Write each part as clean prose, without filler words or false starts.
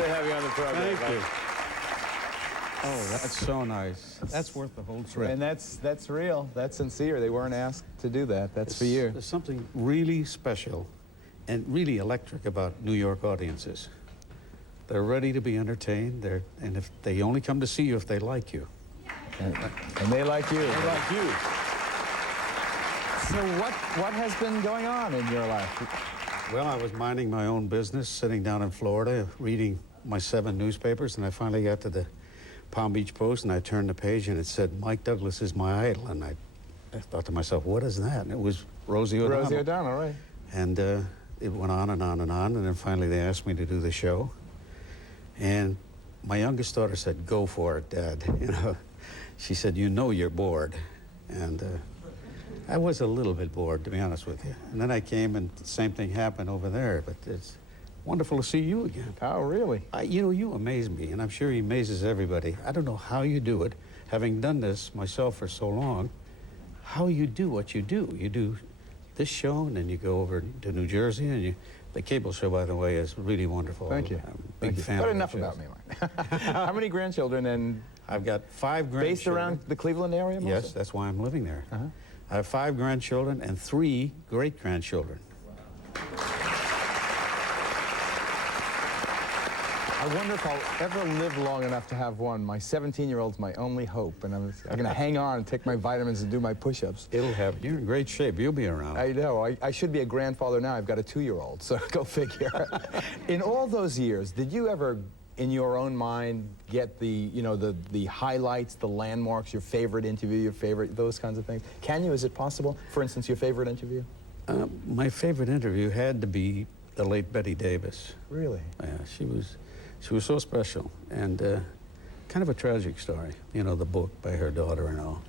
to have you on the program. Thank you. Oh, that's so nice. That's worth the whole trip. And that's real. That's sincere. They weren't asked to do that. That's for you. There's something really special and really electric about New York audiences. They're ready to be entertained. And if they only come to see you if they like you. And they like you. They like you. So what has been going on in your life? Well, I was minding my own business, sitting down in Florida, reading my 7 newspapers, and I finally got to the Palm Beach Post, and I turned the page, and it said, Mike Douglas is my idol. And I thought to myself, what is that? And it was Rosie O'Donnell. Rosie O'Donnell, right. And it went on and on and on, and then finally they asked me to do the show. And my youngest daughter said, go for it, Dad. You know, she said, you know you're bored. And I was a little bit bored, to be honest with you. And then I came, and the same thing happened over there, but it's wonderful to see you again. Oh, really? You know, you amaze me, and I'm sure he amazes everybody. I don't know how you do it, having done this myself for so long, how you do what you do. You do this show, and then you go over to New Jersey, and the cable show, by the way, is really wonderful. Thank you. I'm a big fan. But enough about me, Mike. How many grandchildren? And I've got 5 grandchildren. Based around the Cleveland area, mostly? Yes, that's why I'm living there. I have 5 grandchildren and 3 great-grandchildren. I wonder if I'll ever live long enough to have one. My 17-year-old's my only hope, and I'm going to hang on and take my vitamins and do my push-ups. It'll happen. You're in great shape. You'll be around. I know. I should be a grandfather now. I've got a 2-year-old, so go figure. In all those years, did you ever, in your own mind, get the highlights, the landmarks, your favorite interview, your favorite, those kinds of things? Can you? Is it possible? For instance, your favorite interview? My favorite interview had to be the late Betty Davis. Really? Yeah, she was so special, and kind of a tragic story. You know, the book by her daughter and all.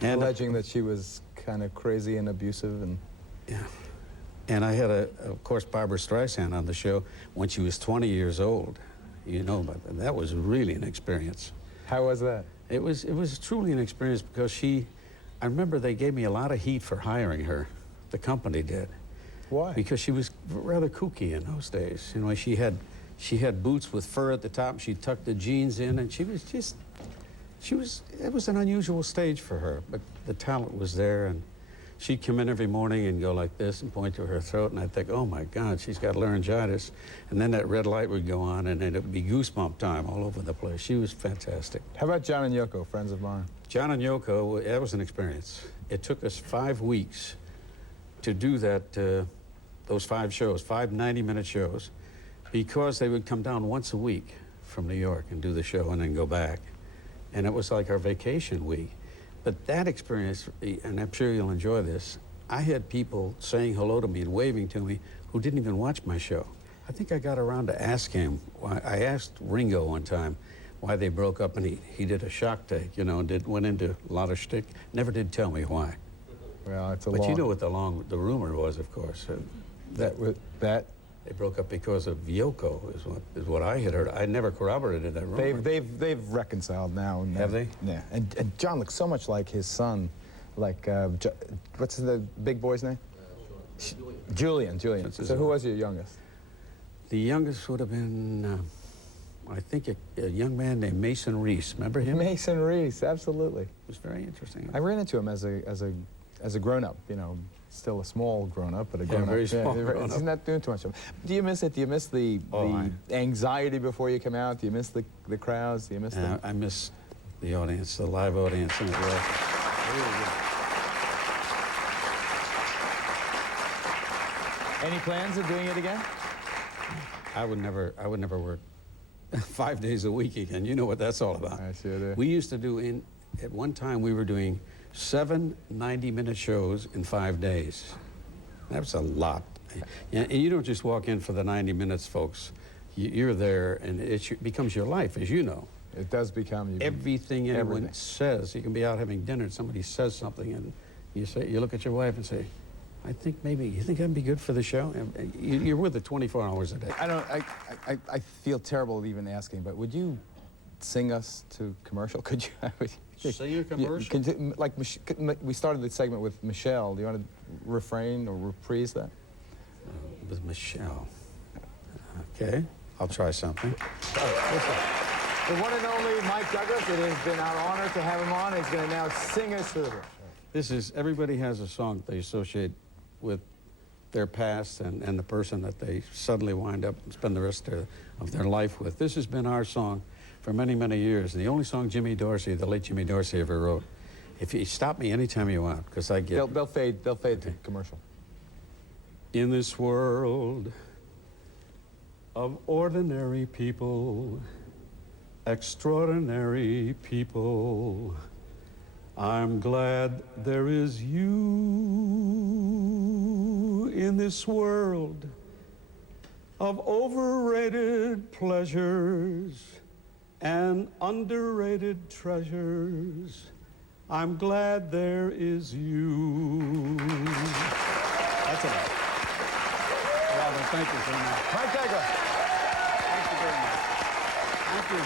And alleging that she was kind of crazy and abusive and... Yeah. And I had, of course, Barbara Streisand on the show when she was 20 years old. You know, but that was really an experience. How was that? It was truly an experience because I remember they gave me a lot of heat for hiring her. The company did. Why? Because she was rather kooky in those days. You know, she had boots with fur at the top. She tucked the jeans in, and it was an unusual stage for her, but the talent was there, and she'd come in every morning and go like this and point to her throat, and I'd think, oh my God, she's got laryngitis. And then that red light would go on, and then it would be goosebump time all over the place. She was fantastic. How about John and Yoko, friends of mine? John and Yoko, that was an experience. It took us 5 weeks to do that, those 5 shows, 5 90-minute shows, because they would come down once a week from New York and do the show and then go back. And it was like our vacation week. But that experience, and I'm sure you'll enjoy this, I had people saying hello to me and waving to me who didn't even watch my show. I think I got around to ask him why. I asked Ringo one time why they broke up, and he did a shock take, you know, and went into a lot of shtick. Never did tell me why. Well, it's But you know what the rumor was, of course. That they broke up because of Yoko, is what I had heard. I never corroborated that rumor. They've reconciled now. Have they? Yeah. And John looks so much like his son, like what's the big boy's name? Julian. So who was your youngest? The youngest would have been, I think, a young man named Mason Reese. Remember him? Mason Reese, absolutely. It was very interesting. I ran into him as a grown-up, you know. Still a small grown-up, but a grown-up. Very small grown-up. He's not doing too much of it. Do you miss it? Do you miss the anxiety before you come out? Do you miss the crowds? Do you miss I miss the audience, the live audience. And Any plans of doing it again? I would never work 5 days a week again. You know what that's all about. I sure do. We used to do, at one time we were doing 7 90-minute shows in 5 days. That was a lot. And you don't just walk in for the 90 minutes, folks. You're there, and it becomes your life, as you know. It does become everything anyone says. You can be out having dinner, and somebody says something, and you look at your wife and say, I think maybe, you think that'd be good for the show? And you're with it 24 hours a day. I feel terrible even asking, but would you sing us to commercial? Could you? Sing a commercial? Like we started the segment with Michelle. Do you want to refrain or reprise that? With Michelle. Okay. I'll try something. Listen. The one and only Mike Douglas, it has been our honor to have him on. He's going to now sing us through the verse. This is, everybody has a song they associate with their past and the person that they suddenly wind up and spend the rest of their life with. This has been our song for many, many years. The only song Jimmy Dorsey, the late Jimmy Dorsey, ever wrote. If you stop me anytime you want, because I get... They'll fade to commercial. In this world of ordinary people, extraordinary people, I'm glad there is you in this world of overrated pleasures and underrated treasures. I'm glad there is you. That's enough. Geraldo, thank you so much. Mike Douglas. Thank you very much. Thank you.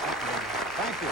Thank you very much. Thank you.